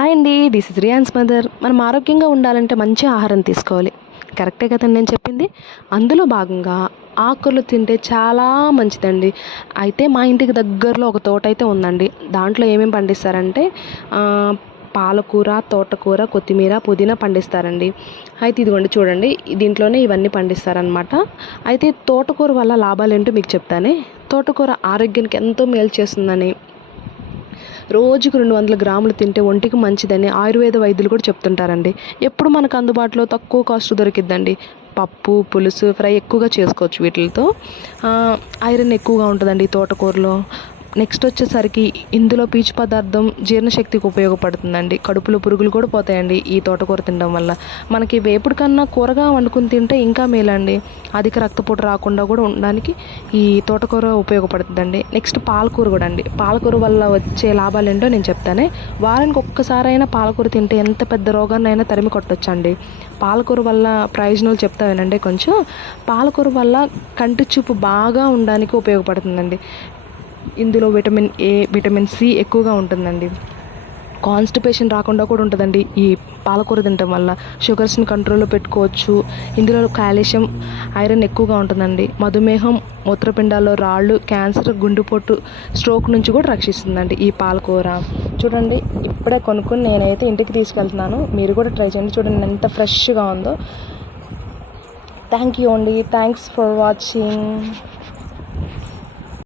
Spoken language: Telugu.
హాయ్ అండి, దిస్ ఇస్ రియాన్స్ మదర్. మనం ఆరోగ్యంగా ఉండాలంటే మంచి ఆహారం తీసుకోవాలి. కరెక్టే కదండి నేను చెప్పింది. అందులో భాగంగా ఆకులు తింటే చాలా మంచిదండి. అయితే మా ఇంటికి దగ్గరలో ఒక తోట అయితే ఉందండి. దాంట్లో ఏమేమి పండిస్తారంటే పాలకూర, తోటకూర, కొత్తిమీర, పుదీనా పండిస్తారండి. అయితే ఇదిగోండి చూడండి, దీంట్లోనే ఇవన్నీ పండిస్తారనమాట. అయితే తోటకూర వల్ల లాభాలేంటో మీకు చెప్తానే. తోటకూర ఆరోగ్యానికి ఎంతో మేలు చేస్తుందని, రోజుకు 200 గ్రాములు తింటే ఒంటికి మంచిదని ఆయుర్వేద వైద్యులు కూడా చెప్తుంటారండి. ఎప్పుడు మనకు అందుబాటులో తక్కువ కాస్ట్ దొరికిద్దండి. పప్పు, పులుసు, ఫ్రై ఎక్కువగా చేసుకోవచ్చు వీటితో. ఐరన్ ఎక్కువగా ఉంటుందండి ఈ తోటకూరలో. నెక్స్ట్ వచ్చేసరికి ఇందులో పీచు పదార్థం జీర్ణశక్తికి ఉపయోగపడుతుందండి. కడుపులో పురుగులు కూడా పోతాయండి ఈ తోటకూర తినడం వల్ల. మనకి వేపుడు కన్నా కూరగా వండుకుని తింటే ఇంకా మేలండి. అధిక రక్తపోటు రాకుండా కూడా ఉండడానికి ఈ తోటకూర ఉపయోగపడుతుందండి. నెక్స్ట్ పాలకూర కూడా అండి. పాలకూర వల్ల వచ్చే లాభాలు ఏంటో నేను చెప్తానే. వారానికి ఒక్కసారైనా పాలకూర తింటే ఎంత పెద్ద రోగాన్నైనా తరిమి కొట్టొచ్చండి. పాలకూర వల్ల ప్రయోజనాలు చెప్తానండి కొంచెం. పాలకూర వల్ల కంటి చూపు బాగా ఉండడానికి ఉపయోగపడుతుందండి. ఇందులో విటమిన్ ఏ, విటమిన్ సి ఎక్కువగా ఉంటుందండి. కాన్స్టిపేషన్ రాకుండా కూడా ఉంటుందండి ఈ పాలకూర తినడం వల్ల. షుగర్స్ని కంట్రోల్లో పెట్టుకోవచ్చు. ఇందులో కాల్షియం, ఐరన్ ఎక్కువగా ఉంటుందండి. మధుమేహం, మూత్రపిండాల్లో రాళ్ళు, క్యాన్సర్, గుండెపోటు, స్ట్రోక్ నుంచి కూడా రక్షిస్తుందండి ఈ పాలకూర. చూడండి, ఇప్పుడే కొనుక్కొని నేనైతే ఇంటికి తీసుకెళ్తున్నాను. మీరు కూడా ట్రై చేయండి. చూడండి ఎంత ఫ్రెష్గా ఉందో. థ్యాంక్ యూ అండి. Thanks for watching.